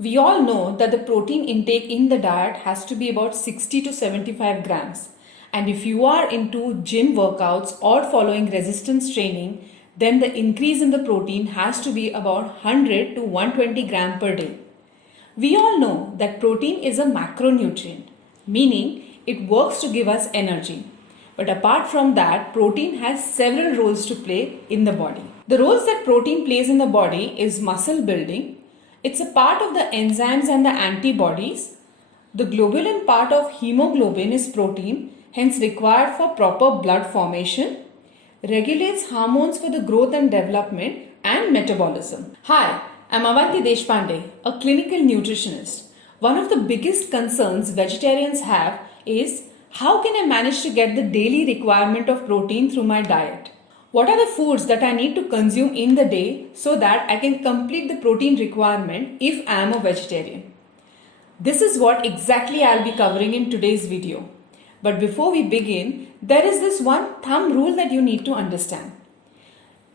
We all know that the protein intake in the diet has to be about 60 to 75 grams. And if you are into gym workouts or following resistance training, then the increase in the protein has to be about 100 to 120 gram per day. We all know that protein is a macronutrient, meaning it works to give us energy. But apart from that, protein has several roles to play in the body. The roles that protein plays in the body is muscle building. It's a part of the enzymes and the antibodies. The globulin part of hemoglobin is protein, hence required for proper blood formation, regulates hormones for the growth and development and metabolism. Hi, I'm Avanti Deshpande, a clinical nutritionist. One of the biggest concerns vegetarians have is how can I manage to get the daily requirement of protein through my diet? What are the foods that I need to consume in the day so that I can complete the protein requirement if I am a vegetarian? This is what exactly I'll be covering in today's video. But before we begin, there is this one thumb rule that you need to understand.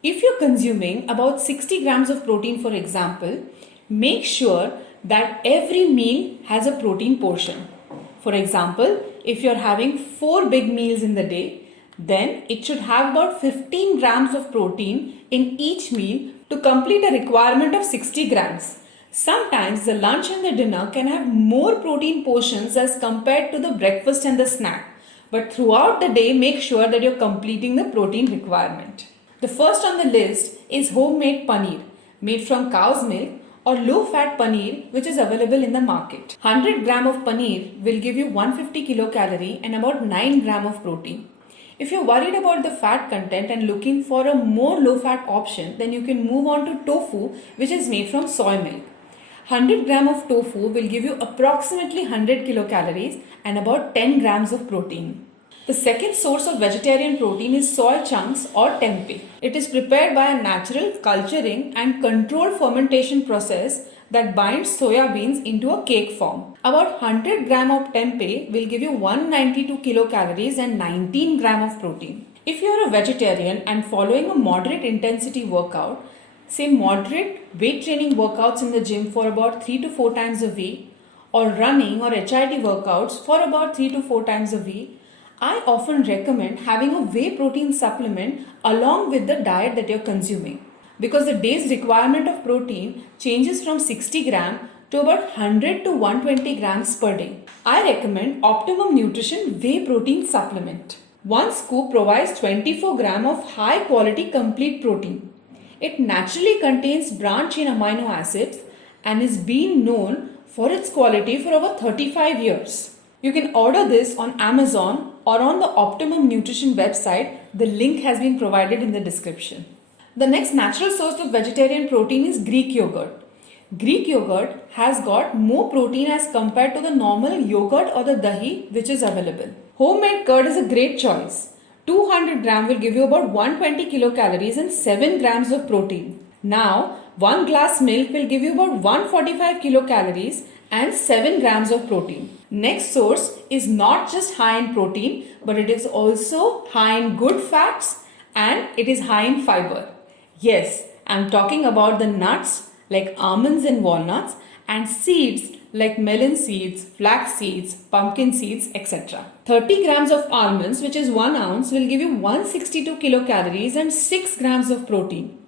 If you're consuming about 60 grams of protein, for example, make sure that every meal has a protein portion. For example, if you're having 4 big meals in the day, then it should have about 15 grams of protein in each meal to complete a requirement of 60 grams. Sometimes the lunch and the dinner can have more protein portions as compared to the breakfast and the snack. But throughout the day, make sure that you're completing the protein requirement. The first on the list is homemade paneer, made from cow's milk or low-fat paneer, which is available in the market. 100 gram of paneer will give you 150 kilocalorie and about 9 gram of protein. If you're worried about the fat content and looking for a more low-fat option, then you can move on to tofu, which is made from soy milk. 100 gram of tofu will give you approximately 100 kilocalories and about 10 grams of protein. The second source of vegetarian protein is soy chunks or tempeh. It is prepared by a natural culturing and controlled fermentation process that binds soya beans into a cake form. About 100 gram of tempeh will give you 192 kilocalories and 19 gram of protein. If you are a vegetarian and following a moderate intensity workout, say moderate weight training workouts in the gym for about 3 to 4 times a week, or running or HIIT workouts for about 3 to 4 times a week, I often recommend having a whey protein supplement along with the diet that you're consuming, because the day's requirement of protein changes from 60 gram to about 100 to 120 grams per day. I recommend Optimum Nutrition Whey Protein Supplement. One scoop provides 24 gram of high quality complete protein. It naturally contains branched chain amino acids and is being known for its quality for over 35 years. You can order this on Amazon or on the Optimum Nutrition website. The link has been provided in the description. The next natural source of vegetarian protein is Greek yogurt. Greek yogurt has got more protein as compared to the normal yogurt or the dahi which is available. Homemade curd is a great choice. 200 gram will give you about 120 kilocalories and 7 grams of protein. Now, 1 glass milk will give you about 145 kilocalories and 7 grams of protein. Next source is not just high in protein, but it is also high in good fats and it is high in fiber. Yes, I'm talking about the nuts like almonds and walnuts and seeds like melon seeds, flax seeds, pumpkin seeds, etc. 30 grams of almonds, which is 1 ounce, will give you 162 kilocalories and 6 grams of protein.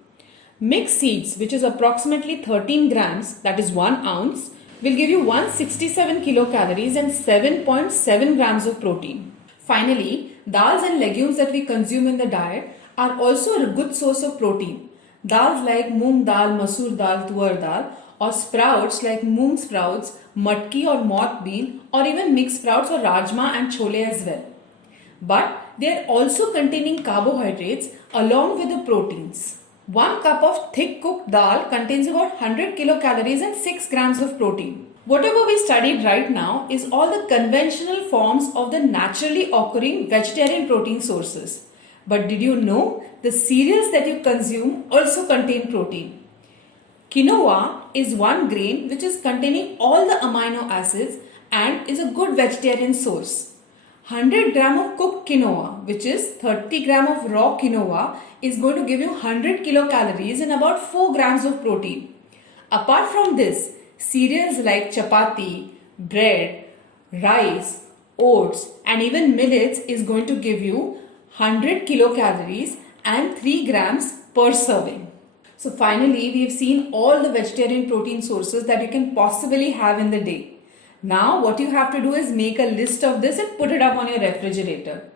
Mixed seeds, which is approximately 13 grams, that is 1 ounce, will give you 167 kilocalories and 7.7 grams of protein. Finally, dals and legumes that we consume in the diet are also a good source of protein. Dals like moong dal, masoor dal, tuar dal, or sprouts like moong sprouts, matki or moth bean, or even mixed sprouts or rajma and chole as well. But they are also containing carbohydrates along with the proteins. 1 cup of thick cooked dal contains about 100 kilocalories and 6 grams of protein. Whatever we studied right now is all the conventional forms of the naturally occurring vegetarian protein sources. But did you know the cereals that you consume also contain protein? Quinoa is one grain which is containing all the amino acids and is a good vegetarian source. 100 gram of cooked quinoa, which is 30 gram of raw quinoa, is going to give you 100 kilocalories and about 4 grams of protein. Apart from this, cereals like chapati, bread, rice, oats and even millets is going to give you 100 kilocalories and 3 grams per serving. So finally, we have seen all the vegetarian protein sources that you can possibly have in the day. Now what you have to do is make a list of this and put it up on your refrigerator.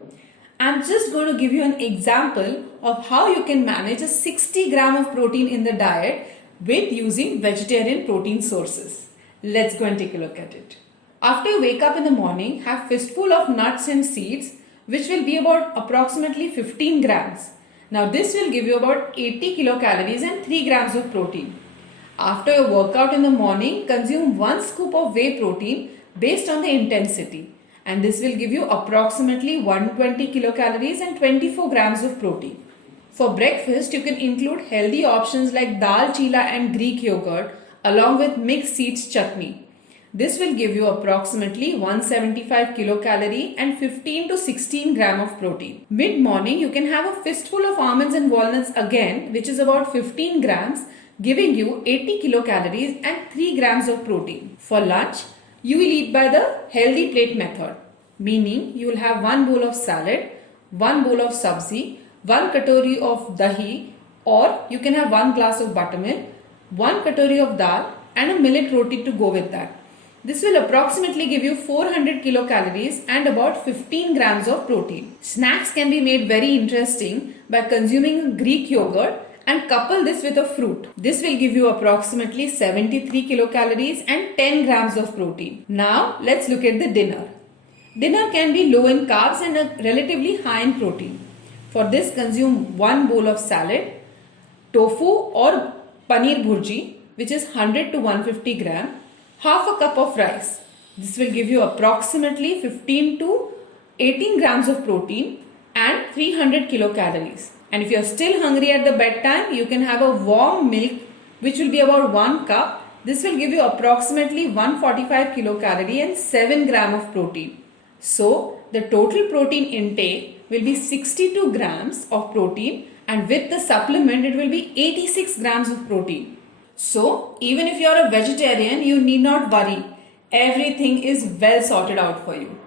I'm just going to give you an example of how you can manage a 60 gram of protein in the diet with using vegetarian protein sources. Let's go and take a look at it. After you wake up in the morning, have fistful of nuts and seeds, which will be about approximately 15 grams. Now this will give you about 80 kilocalories and 3 grams of protein. After your workout in the morning, consume 1 scoop of whey protein based on the intensity. And this will give you approximately 120 kilocalories and 24 grams of protein. For breakfast, you can include healthy options like dal chila and Greek yogurt along with mixed seeds chutney. This will give you approximately 175 kilocalorie and 15 to 16 gram of protein. Mid-morning, you can have a fistful of almonds and walnuts again, which is about 15 grams, giving you 80 kilocalories and 3 grams of protein. For lunch, you will eat by the healthy plate method, meaning you will have 1 bowl of salad, 1 bowl of sabzi, 1 katori of dahi, or you can have 1 glass of buttermilk, 1 katori of dal and a millet roti to go with that. This will approximately give you 400 kilocalories and about 15 grams of protein. Snacks can be made very interesting by consuming Greek yogurt and couple this with a fruit. This will give you approximately 73 kilocalories and 10 grams of protein. Now let's look at the dinner. Dinner can be low in carbs and relatively high in protein. For this, consume 1 bowl of salad, tofu or paneer bhurji, which is 100 to 150 gram, half a cup of rice. This will give you approximately 15 to 18 grams of protein and 300 kilocalories. And if you are still hungry at the bedtime, you can have a warm milk, which will be about 1 cup. This will give you approximately 145 kilocalorie and 7 gram of protein. So the total protein intake will be 62 grams of protein, and with the supplement it will be 86 grams of protein. So even if you are a vegetarian, you need not worry. Everything is well sorted out for you.